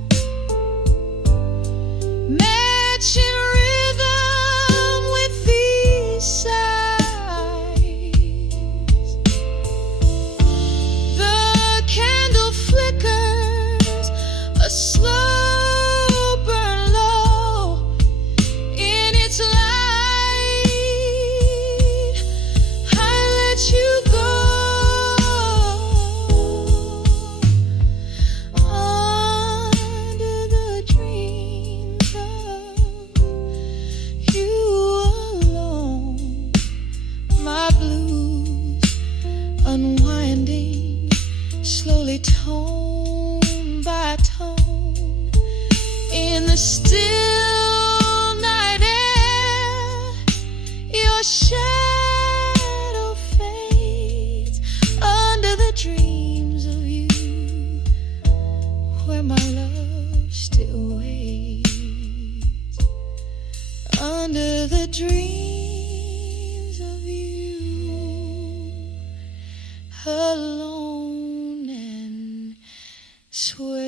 matching rhythm with these sighs. The candle flickers, a slow burn low in its light. I let you go under the dreams of you alone. My blues unwinding slowly, tone by tone, in the still night air. Your shadow fades under the dreams of you, where my love still waits. Under the dreams of you alone, and sway.